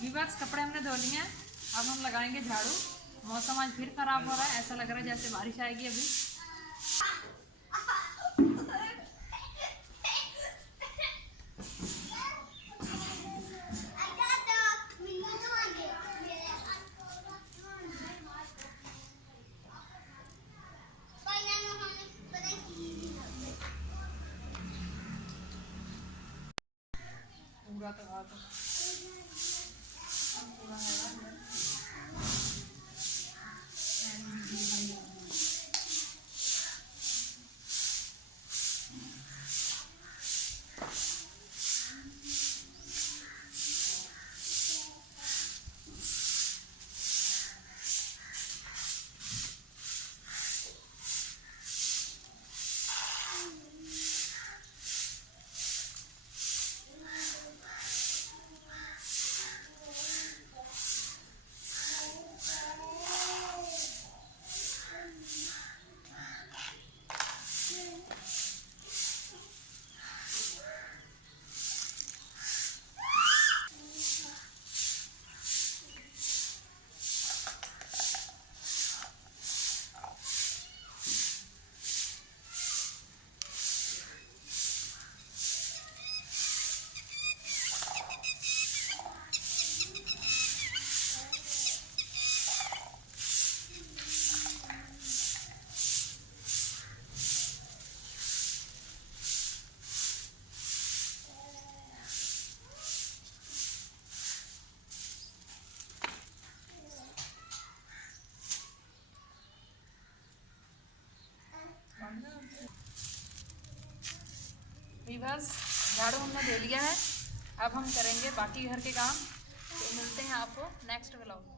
वीवर्स कपड़े हमने धो लिए हैं, अब हम लगाएंगे झाड़ू। मौसम आज फिर खराब हो रहा है, ऐसा लग रहा है जैसे बारिश आएगी अभी। पूरा तो पूरा है। वीवर्स, झाड़ू हमने दे लिया है, अब हम करेंगे बाकी घर के काम। तो मिलते हैं आपको नेक्स्ट व्लॉग में।